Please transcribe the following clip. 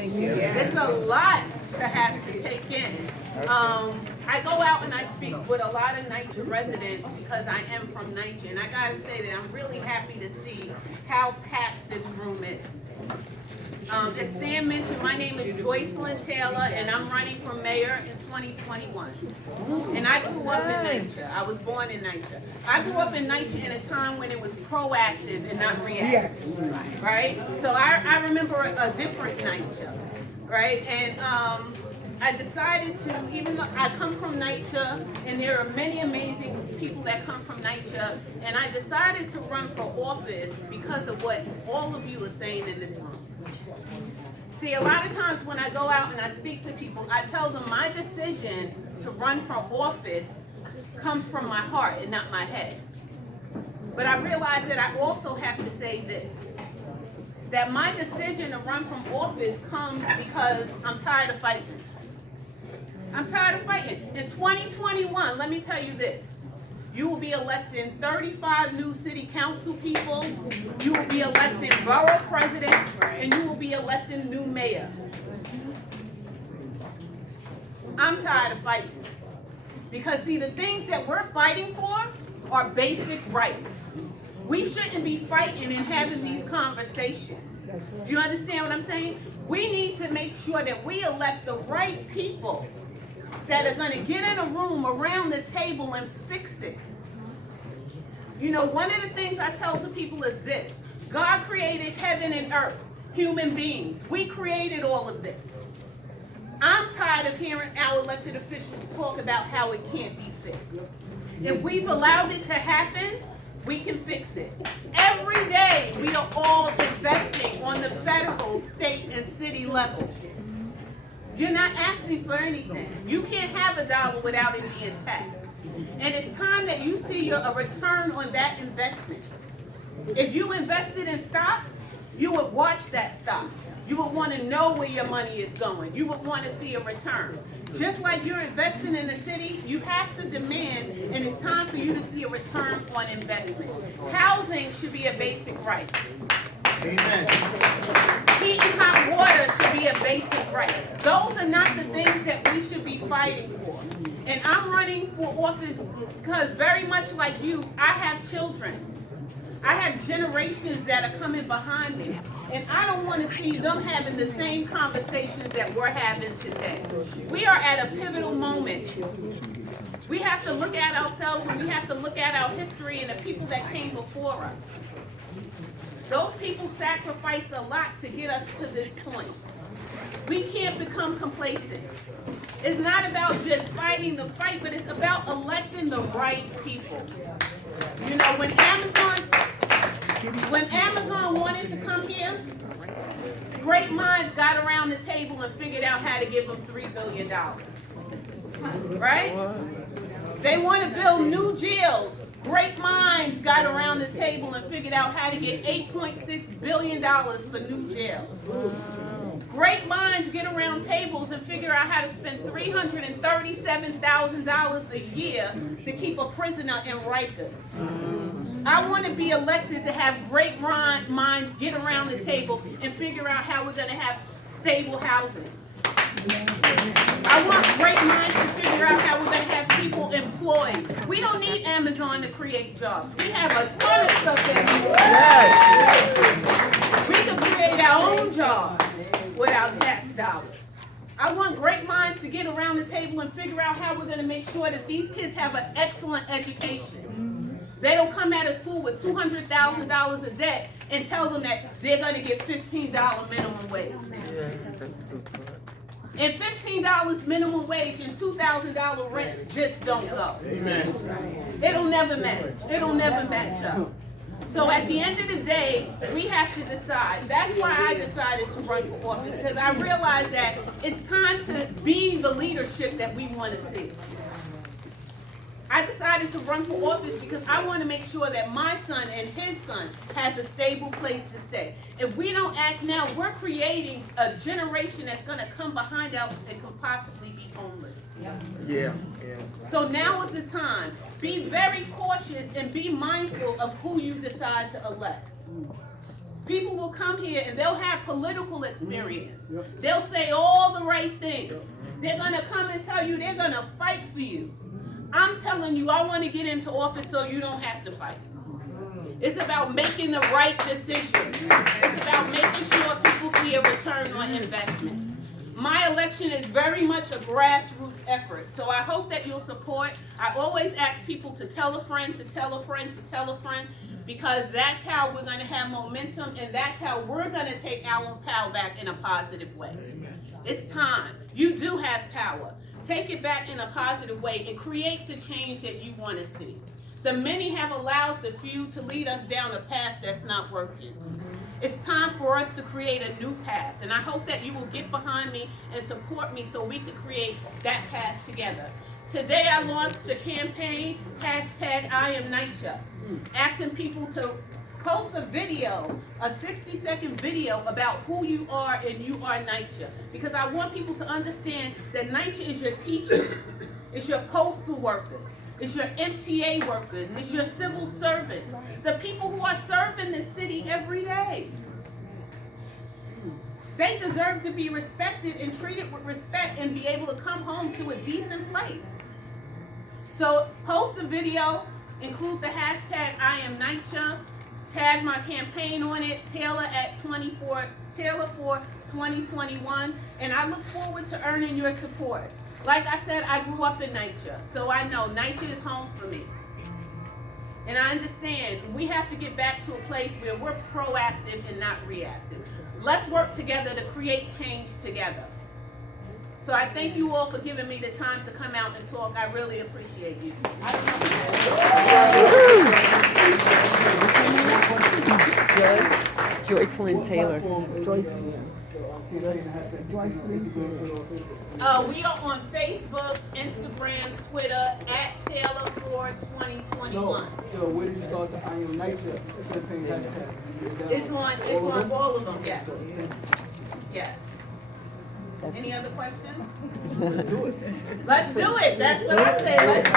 Thank you. It's a lot to have to take in. I go out and I speak with a lot of NYCHA residents because I am from NYCHA, and I gotta say that I'm really happy to see how packed this room is. As Stan mentioned, my name is Joycelyn Taylor, and I'm running for mayor in 2021. And I grew up in NYCHA. I was born in NYCHA. I grew up in NYCHA in a time when it was proactive and not reactive, right? So I remember a different NYCHA, right? And I decided to, even though I come from NYCHA, and there are many amazing people that come from NYCHA, and I decided to run for office because of what all of you are saying in this room. See, a lot of times when I go out and I speak to people, I tell them my decision to run for office comes from my heart and not my head. But I realize that I also have to say this, that my decision to run from office comes because I'm tired of fighting. I'm tired of fighting. In 2021, let me tell you this. You will be electing 35 new city council people, you will be electing borough president, and you will be electing new mayor. I'm tired of fighting. Because see, the things that we're fighting for are basic rights. We shouldn't be fighting and having these conversations. Do you understand what I'm saying? We need to make sure that we elect the right people that are going to get in a room around the table and fix it. You know, one of the things I tell to people is this. God created heaven and earth, human beings. We created all of this. I'm tired of hearing our elected officials talk about how it can't be fixed. If we've allowed it to happen, we can fix it. Every day we are all investing on the federal, state, and city level. You're not asking for anything. You can't have $1 without it being taxed. And it's time that you see a return on that investment. If you invested in stock, you would watch that stock. You would want to know where your money is going. You would want to see a return. Just like you're investing in the city, you have to demand, and it's time for you to see a return on investment. Housing should be a basic right. Amen. Heat and hot water should be a basic right. Those are not the things that we should be fighting for. And I'm running for office because very much like you, I have children. I have generations that are coming behind me. And I don't want to see them having the same conversations that we're having today. We are at a pivotal moment. We have to look at ourselves and we have to look at our history and the people that came before us. Those people sacrificed a lot to get us to this point. We can't become complacent. It's not about just fighting the fight, but it's about electing the right people. You know, when Amazon wanted to come here, great minds got around the table and figured out how to give them $3 billion. Right? They want to build new jails. Great minds got around the table and figured out how to get $8.6 billion for new jails. Great minds get around tables and figure out how to spend $337,000 a year to keep a prisoner in Rikers. I want to be elected to have great minds get around the table and figure out how we're going to have stable housing. I want great minds to figure out how we're going to have people employed. We don't need Amazon to create jobs. We have a ton of stuff that we can create our own jobs with our tax dollars. I want great minds to get around the table and figure out how we're going to make sure that these kids have an excellent education. They don't come out of school with $200,000 of debt and tell them that they're going to get $15 minimum wage. And $15 minimum wage and $2,000 rents just don't go. Amen. It'll never match. It'll never match up. So at the end of the day, we have to decide. That's why I decided to run for office, because I realized that it's time to be the leadership that we want to see. I decided to run for office because I want to make sure that my son and his son has a stable place to stay. If we don't act now, we're creating a generation that's going to come behind us and could possibly be homeless. Yeah. So now is the time. Be very cautious and be mindful of who you decide to elect. People will come here and they'll have political experience. They'll say all the right things. They're going to come and tell you they're going to fight for you. I'm telling you, I want to get into office so you don't have to fight. It's about making the right decision. It's about making sure people see a return on investment. My election is very much a grassroots effort, so I hope that you'll support. I always ask people to tell a friend, to tell a friend, to tell a friend, because that's how we're going to have momentum, and that's how we're going to take our power back in a positive way. It's time. You do have power. Take it back in a positive way and create the change that you want to see. The many have allowed the few to lead us down a path that's not working. It's time for us to create a new path, and I hope that you will get behind me and support me so we can create that path together. Today I launched the campaign, #IamNYCHA, asking people to post a video, a 60-second video about who you are and you are NYCHA. Because I want people to understand that NYCHA is your teachers, it's your postal workers, it's your MTA workers, it's your civil servants, the people who are serving the city every day. They deserve to be respected and treated with respect and be able to come home to a decent place. So post a video, include the #IamNYCHA, tag my campaign on it, Taylorfor2021, and I look forward to earning your support. Like I said, I grew up in NYCHA, so I know NYCHA is home for me. And I understand we have to get back to a place where we're proactive and not reactive. Let's work together to create change together. So I thank you all for giving me the time to come out and talk. I really appreciate you. Joycelyn Taylor. We are on Facebook, Instagram, Twitter, @Taylorfor2021. So where did you start the I Am NYCHA campaign hashtag? It's on all of them, yes. Yes. Any other questions? Do it. Let's do it. That's what I say. Let's do